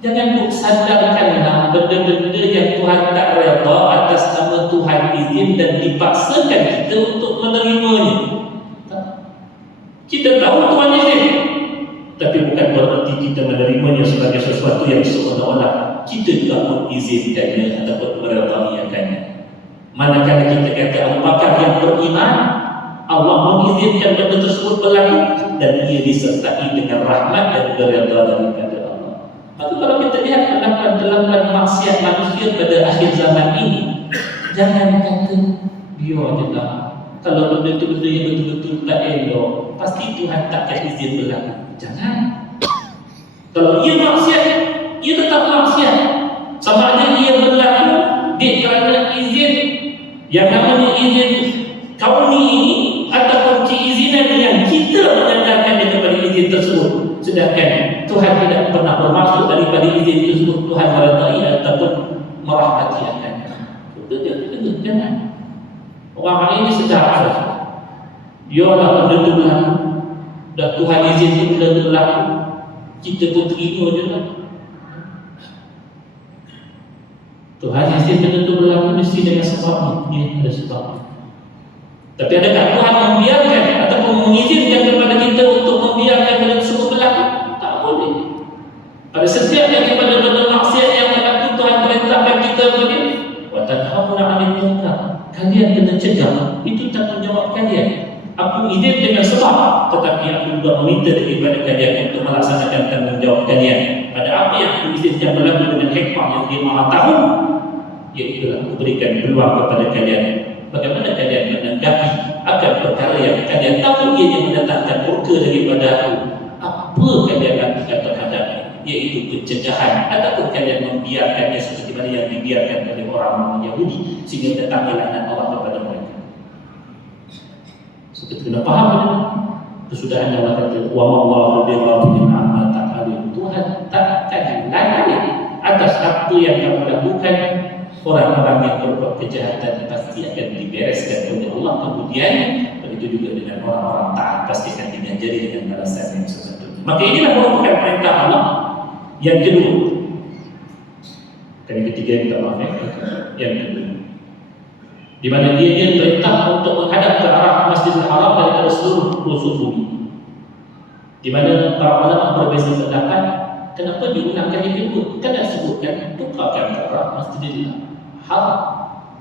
Jangan duk sadarkanlah benda-benda yang Tuhan tak redha atas nama Tuhan izin dan dipaksakan kita untuk menerimanya. Kita tahu Tuhan izin, tapi bukan berarti kita menerimanya sebagai sesuatu yang seolah-olah kita juga mengizinkannya ataupun meredaikannya. Manakala kita kata Abu Bakar yang beriman, Allah mengizinkan benda tersebut berlaku dan ia disertai dengan rahmat dan redha daripada Allah. Maka kalau kita lihat dalam maksiat manusia pada akhir zaman ini, jangan kata biar je lah. Kalau benda itu benda yang betul-betul tak elok, pasti Tuhan takkan izin berlaku. Jangan. Kalau ia maksiat, ia tetap maksiat. Sama ada ia berlaku kerana izin yang namanya izin kauni ini ataupun keizinan yang kita menyandarkan kepada izin tersebut, sedangkan Tuhan tidak pernah bermaksud daripada izin tersebut Tuhan meredai ataupun merahmati akannya. Jangan. Orang hari ini sedar saja. Biarlah benda itu berlaku. Dah Tuhan izin itu benda itu berlaku, kita pun terima je lah. Tuhan izin benda itu berlaku mesti dengan sebabnya. Dia ada sebabnya. Tapi adakah Tuhan membiarkan ataupun mengizinkan kepada kita untuk membiarkan benda tersebut berlaku? Tak boleh. Pada setiap daripada benda maksiat yang berlaku, Tuhan perintahkan kita begini, wa tanhauna 'anil munkar. Kalian kena cegah, itu tanggungjawab kalian. Aku izin dengan sebab, tetapi aku juga meminta daripada kalian untuk melaksanakan tanggungjawab kalian pada apa yang aku izinkan berlaku dengan hikmah yang dia maha tahu. Iaitu aku berikan peluang kepada kalian bagaimana kalian menanggapi akan perkara yang kalian tahu ianya mendatangkan murka daripada aku. Apa kalian lakukan terhadapnya? Iaitu iaitu pencegahan, ataupun kalian membiarkannya seperti mana yang dibiarkan oleh orang Yahudi sehingga datang laknat Allah kepada mereka. So, kita kena faham kan? Kesudahan Allah kata wa wallahu bighafilin amma ta'malun. Tuhan takkan lalai atas apa yang kamu lakukan. Orang-orang yang berbuat kejahatan pasti akan dibereskan oleh Allah. Kemudian begitu juga dengan orang-orang taat pasti akan diganjari dengan balasan yang sebetulnya. Maka inilah merupakan perintah Allah. Yang kedua, yang ketiga minta maaf ya. Yang kedua, di mana dia perintah untuk menghadap ke arah Masjidil Haram daripada seluruh pelosok bumi. Di mana para ulama berbeza pendapat kenapa diulangkan yang kedua. Kan dah sebutkan tukarkan ke arah Masjidil Haram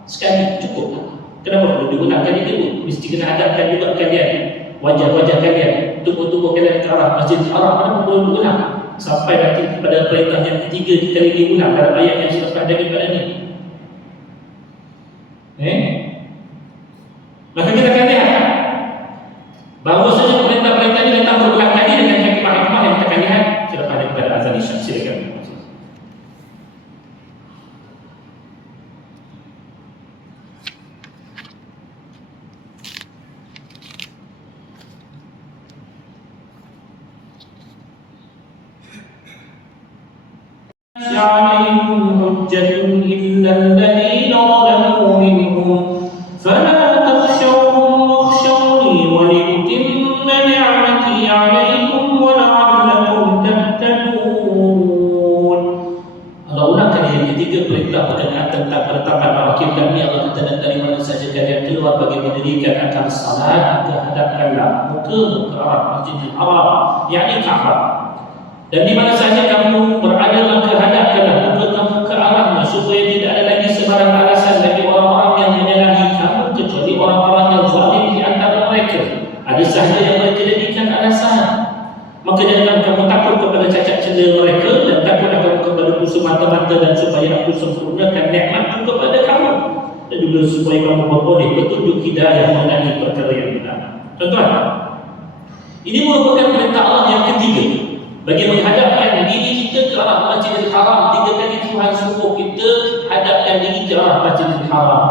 sekali cukup. Kenapa perlu diulangkan yang kedua? Mesti kena hadapkan juga kalian, wajah-wajah kalian, tubuh-tubuh kalian ke arah Masjidil Haram. Kenapa perlu diulang? Sampai nanti pada perintah yang ketiga kali diulang dalam ayat yang selepas daripada ini. Maka kita akan lihat bahawasanya perintah-perintah ini datang berulang kali dengan hikmah-hikmah yang kita akan lihat selepas daripada azan isya. Silakan. عليهم حجة إلا الذين ظلموا منهم فلا تخشوهم واخشوني ولأتم نعمتي عليكم ولعلكم تهتدون. Allah ulangkan yang ketiga perintah berkenaan tentang penetapan arah kiblat ni. Allah kata dan dari mana saja kalian keluar bagi mendirikan akan salat, maka hadapkanlah muka ke arah Masjidil Haram, yakni Kaabah. Dan di mana saja kamu berada maka hadapkanlah muka kamu ke arahnya supaya tidak ada lagi sebarang alasan bagi orang-orang yang menyalahi kamu kecuali orang-orang yang zalim di antara mereka. Ada sahaja yang mereka jadikan alasan. Maka jangan kamu takut kepada cacat celah mereka dan takutlah kamu kepada ku semata-mata dan supaya aku sempurnakan nikmatku kepada kamu dan juga supaya kamu beroleh petunjuk hidayah mengenai perkara yang benar. Tuan-tuan, ini merupakan perintah Allah yang ketiga bagi menghadapkan diri kita ke arah Masjidil Haram. 3 kali Tuhan suruh kita hadapkan diri ke arah Masjidil Haram.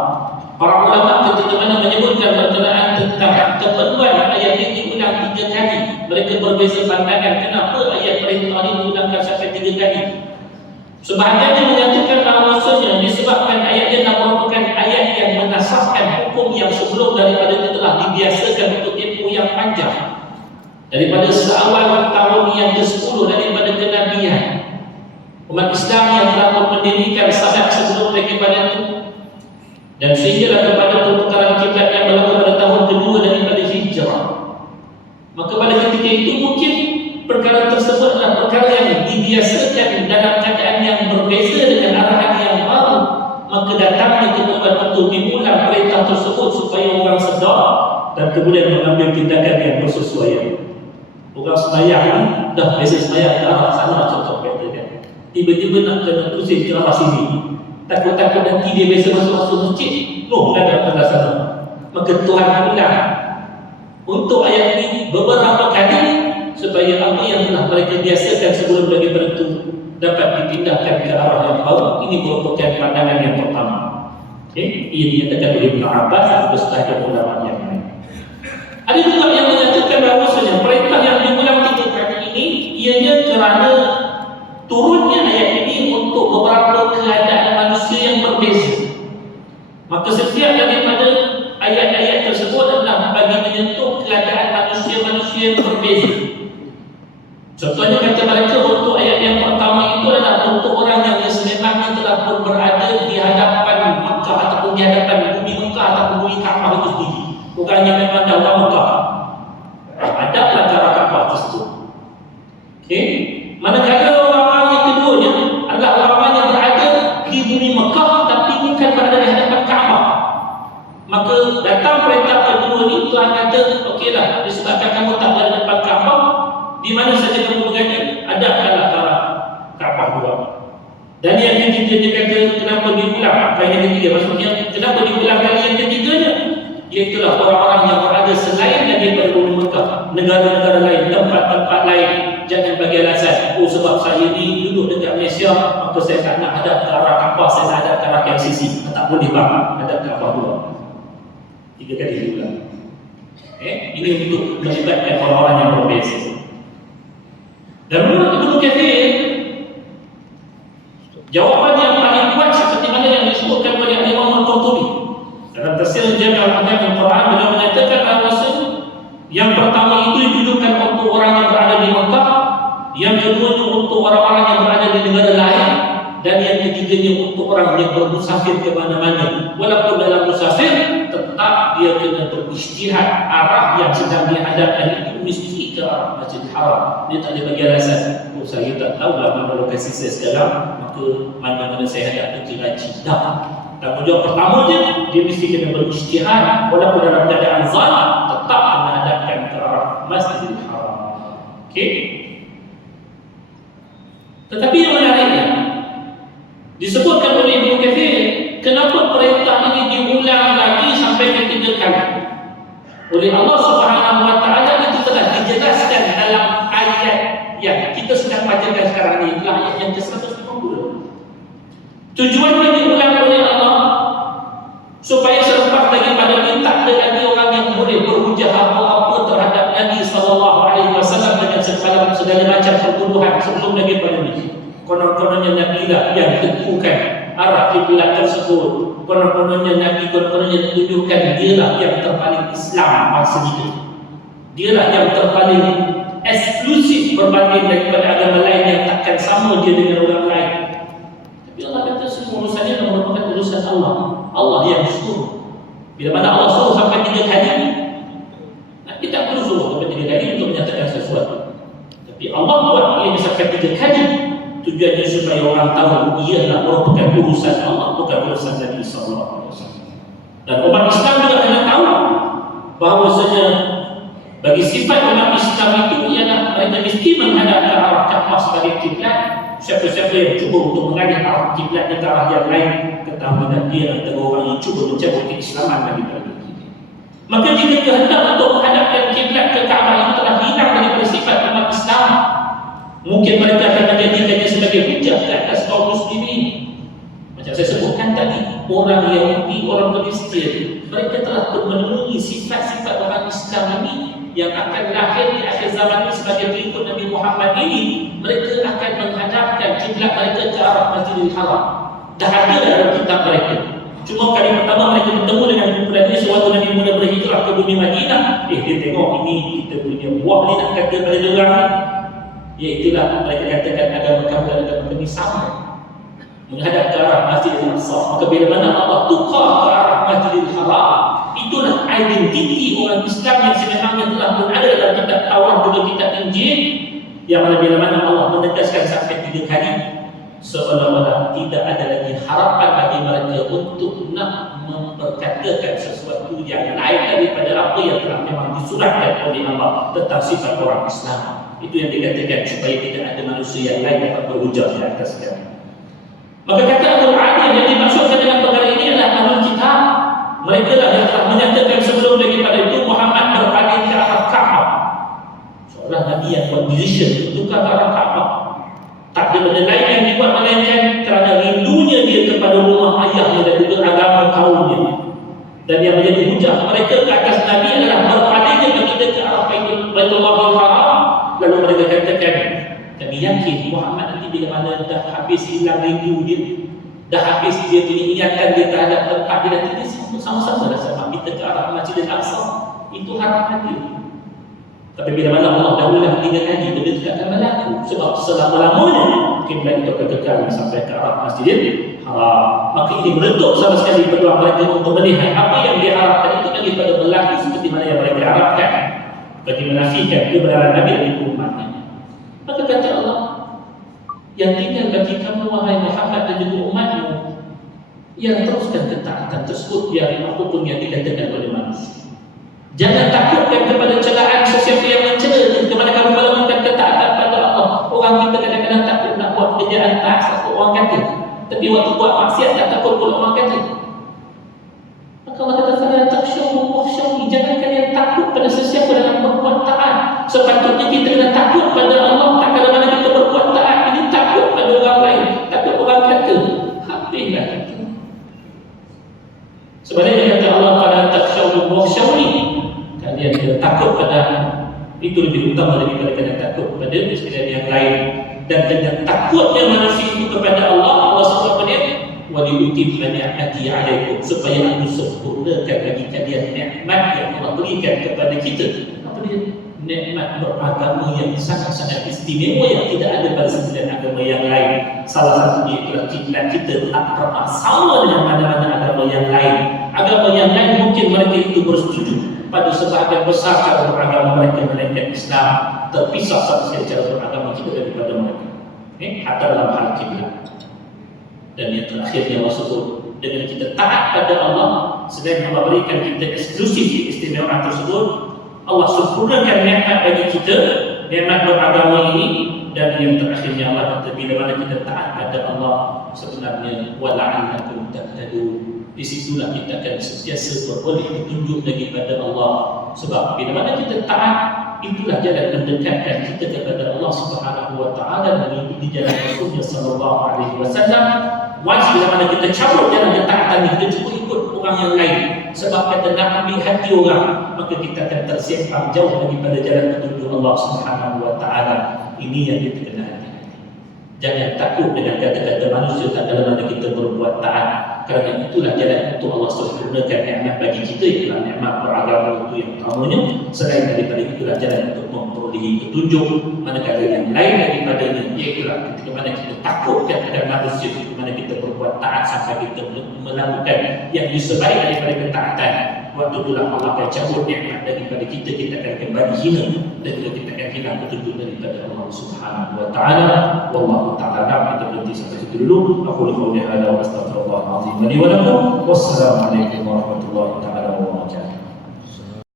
Para ulama ketika mana menyebutkan berkenaan tentang keperluan ayat ini diulang 3 kali, mereka berbeza pandangan kenapa ayat perintah ini diulangkan sampai 3 kali. Sebahagian yang menyatakan bahawasanya disebabkan ayat ini merupakan ayat yang menasahkan hukum yang sebelum daripada itu telah dibiasakan untuk tempoh yang panjang. Daripada seawal tahun yang ke-10 daripada kenabian, umat Islam yang telah mendirikan salat sebelum daripada itu, dan sehinggalah kepada pertukaran kiblat yang berlaku pada tahun kedua daripada hijrah. Maka pada ketika itu mungkin perkara tersebut adalah perkara yang dibiasakan dalam keadaan yang berbeza dengan arahan yang baru. Maka datangnya keperluan untuk dimulai perintah tersebut supaya orang sedar dan kemudian mengambil tindakan yang bersesuaian. Orang sembahyang ni dah biasa sembahyang ke arah sana, contoh kata kan, tiba-tiba nak kena pusing ke arah sini, takut-takut nanti dia biasa masuk masjid, menghadap ke sana. Maka Tuhan ulang untuk ayat ini beberapa kali supaya apa yang telah mereka biasakan sebelum daripada itu dapat dipindahkan ke arah yang baru. Ini merupakan pandangan yang pertama. Ini dinyatakan oleh Ibn Abbas dan beserta ulama yang lain. Ada juga yang menyatakan bahawasanya perintah yang diulang 3 kali ini ianya kerana turunnya ayat ini untuk beberapa keadaan manusia yang berbeza. Maka setiap daripada ayat-ayat tersebut adalah bagi menyentuh keadaan manusia-manusia yang berbeza. Contohnya kata mereka untuk ayat yang pertama itu adalah untuk orang yang sememangnya telah pun berada di hadapan Makkah ataupun di hadapan bumi Makkah ataupun bumi Kaabah itu sendiri. Bukan yang memang dah orang Mekah, hadaplah ke arah Kaabah tersebut. Okey. Manakala orang-orang yang keduanya adalah orang-orang yang berada di bumi Mekah tapi bukan berada di hadapan Kaabah. Maka datang perintah kedua ni, Tuhan kata, okeylah, disebabkan kamu tak berada di depan Kaabah, di mana saja kamu berada, hadapkanlah ke arah Kaabah juga. Dan yang ketiga dia kata, kenapa diulang? Apa yang ketiga? Maksudnya, kenapa diulang kali yang ketiganya? Iaitulah orang-orang yang berada selain daripada bumi Mekah, negara-negara lain, tempat-tempat lain. Jangan bagi alasan oh sebab saya ni duduk dekat Malaysia, maka saya tak nak hadap ke arah Kaabah, saya nak hadap ke arah KLCC. Tak boleh bang, hadap ke Kaabah dua. 3 kali diulang. Ini untuk melibatkan orang-orang yang berbeza. Dan menurut Ibnu Katsir, jawapan yang paling kuat seperti mana yang disebutkan oleh Imam Al-Qurtubi dalam tafsir Jami' al-Ahkam al-Quran, beliau mengatakan bahawa yang pertama itu ditujukan untuk orang yang berada di Mekah, yang kedua itu untuk orang-orang yang berada di negara lain, dan yang ketiganya untuk orang yang bermusafir ke mana-mana. Walaupun dalam musafir, tetap dia kena berijtihad arah yang sedang dihadapkan itu mesti ke arah Masjidil Haram. Dia tak ada bagi alasan, oh saya tak tahu lah mana lokasi saya sekarang, maka mana-mana saya hadap ke Kiraji. Tanggungjawab pertamanya, dia mesti kena berijtihad walaupun dalam keadaan zon, tetap kena hadapkan ke arah Masjidil Haram. Okey. Tetapi yang menariknya, disebutkan oleh Ibnu Katsir, kenapa perintah ini diulang lagi sampai ketiga kali? Oleh Allah Subhanahu wa taala, itu telah dijelaskan dalam ayat yang kita sedang bacakan sekarang ini, ayat yang ke-150. Tujuannya diulang oleh Allah supaya selepas daripada ini tak ada lagi orang yang boleh berhujah apa-apa terhadap Nabi SAW dengan segala macam pertuduhan sebelum daripada ini. Konon-kononnya Nabi lah yang tentukan arah kiblat tersebut. Konon-kononnya Nabi, konon-kononnya tunjukkan dia lah yang terpaling Islam masa itu. Dia lah yang terpaling eksklusif berbanding daripada agama lain yang takkan sama dia dengan orang lain. Tapi Allah kata semua urusannya merupakan urusan Allah. Allah yang suruh. Bila mana Allah suruh sampai 3 kali, Nabi tak perlu suruh sampai 3 kali untuk menyatakan sesuatu. Tapi Allah buat ia sampai 3 kali. Tujuannya supaya orang tahu ialah merupakan urusan Allah, bukan urusan Nabi SAW. Dan umat Islam juga kena tahu bahawasanya bagi sifat umat Islam itu ialah mereka mesti menghadap ke arah Kaabah sebagai kiblat. Siapa-siapa yang cuba untuk mengalih arah kiblat ke arah yang lain, ketahuilah dia antara orang yang cuba mencabut keislaman daripada kita. Maka jika kehendak untuk menghadapkan kiblat ke Kaabah itu telah hilang daripada sifat umat Islam, mungkin mereka akan menjadikannya sebagai hujah ke atas kaum muslimin. Macam saya sebutkan tadi, orang Yahudi, orang Kristian, mereka telah menemui sifat-sifat orang Islam ini yang akan lahir di akhir zaman ini sebagai pengikut Nabi Muhammad ini. Mereka akan menghadapkan kiblat mereka ke arah Masjidil Haram. Dah ada dalam kitab mereka. Cuma kali pertama mereka bertemu dengan kumpulan ini sewaktu Nabi mula berhijrah ke bumi Madinah. Dia tengok ini kita punya buah ni nak kata pada dia orang ni. Iaitulah mereka katakan agama kamu dan agama kami sama, menghadap ke arah Masjidil Aqsa. Maka bila mana Allah tukar ke arah Masjidil Haram, itulah identiti orang Islam yang sebenarnya telah pun ada dalam kitab Taurat juga kitab Injil, yang mana bila mana Allah menegaskan sampai 3 kali, seolah-olah tidak ada lagi harapan bagi mereka untuk nak memperkatakan sesuatu yang lain daripada apa yang telah memang disurahkan oleh Allah tentang sifat orang Islam. Itu yang dikatakan supaya tidak ada manusia yang lain dapat berhujah di atas kami. Maka kata Al-Quran yang dimaksudkan dengan perkara ini adalah Ahlul Kitab. Mereka lah yang telah menyatakan sebelum daripada itu Muhammad berpaling ke arah Kaabah. Seorang Nabi yang buat decision untuk ke arah Kaabah. Tak ada benda lain yang dibuat melainkan kerana rindunya dia kepada rumah ayahnya dan juga agama kaumnya. Dan yang menjadi hujah mereka ke atas Nabi adalah berpalingnya baginda ke arah Baitullahul Haram. Lalu mereka katakan, kami yakin Muhammad nanti bila mana dah habis hilang rindu dia, dah habis dia punya ingatan dia terhadap tempat dia, nanti dia sama-sama dah sama kita ke arah Masjidil Aqsa. Itu harapan dia. Tapi bila mana Allah dah ulang 3 kali, dia tidak akan berlaku. Sebab selama-lamanya kiblat itu akan kekal sampai ke arah Masjidil Haram. Maka ini menutup sama sekali peluang mereka untuk melihat apa yang diharapkan itu daripada berlaku seperti mana yang mereka harapkan, bagi menafikan kebenaran Nabi dan umatnya. Maka kata Allah, yang tinggal bagi kamu wahai Muhammad dan juga umatmu, yang teruskan ketaatan tersebut biar apapun yang dikatakan oleh manusia. Jangan takutkan kepada celaan sesiapa yang mencela kepada kamu melakukan ketaatan pada Allah. Orang kita kadang-kadang takut nak buat pekerjaan taat, takut orang kata. Tapi waktu buat maksiat tak takut pula orang kata. Maka Allah kata, "Fala takhshawhum wakhshawni." Jangan kalian takut pada sesiapa dalam berbuat taat. Sepatutnya kita kena takut pada Allah tak kala mana kita berbuat taat. Taala itu lebih utama daripada kena takut kepada sekalian yang lain. Dan dengan takutnya manusia itu kepada Allah, Allah SWT dia waliutim ni'mati 'alaikum, supaya aku sempurnakan bagi kalian nikmat yang Allah berikan kepada kita. Apa dia? Nikmat beragama yang sangat-sangat istimewa yang tidak ada pada sembilan agama yang lain. Salah satunya itulah kita tak pernah sama dengan mana-mana agama yang lain. Agama yang lain mungkin mereka itu bersetuju pada sebahagian besar cara beragama mereka, melainkan Islam terpisah sama sekali cara beragama kita daripada mereka. Hatta dalam hal kiblat. Dan yang terakhirnya Allah sebut, dengan kita taat pada Allah, selain Allah berikan kita eksklusif keistimewaan tersebut, Allah sempurnakan nikmat bagi kita, nikmat beragama ini. Dan yang terakhirnya Allah kata, bila mana kita taat pada Allah, sebenarnya wala'allakum tahtadun, di situlah kita akan sentiasa beroleh petunjuk daripada Allah. Sebab bila mana kita taat, itulah jalan mendekatkan kita kepada Allah Subhanahu wa taala dan mengikuti jalan Rasulnya sallallahu alaihi wasallam. Once bila mana kita cabut jalan ketaatan ini, kita cuba ikut orang yang lain sebab kata nak ambil hati orang, maka kita akan tersempang jauh daripada jalan petunjuk Allah Subhanahu wa taala. Ini yang kita kena hati-hati. Jangan takut dengan kata-kata manusia tak dalam mana kita berbuat taat, kerana itulah jalan untuk Allah sempurnakan nikmat bagi kita, itulah nikmat beragama itu yang utamanya. Selain daripada itulah jalan untuk memperolehi petunjuk. Manakala yang lain daripadanya, iaitulah ketika mana kita takutkan akan manusia, ketika mana kita berbuat taat sampai kita melakukan yang sebaik daripada ketaatan, waktu itulah Allah akan cabut nikmat daripada kita. Kita akan kembali hina dan kita akan hilang petunjuk daripada Allah Subhanahu wa taala. Wallahu taala kita berhenti sampai situ dulu. Aku qouli hadza wa astaghfirullah azim li wa lakum. Wassalamu alaikum warahmatullahi taala wabarakatuh.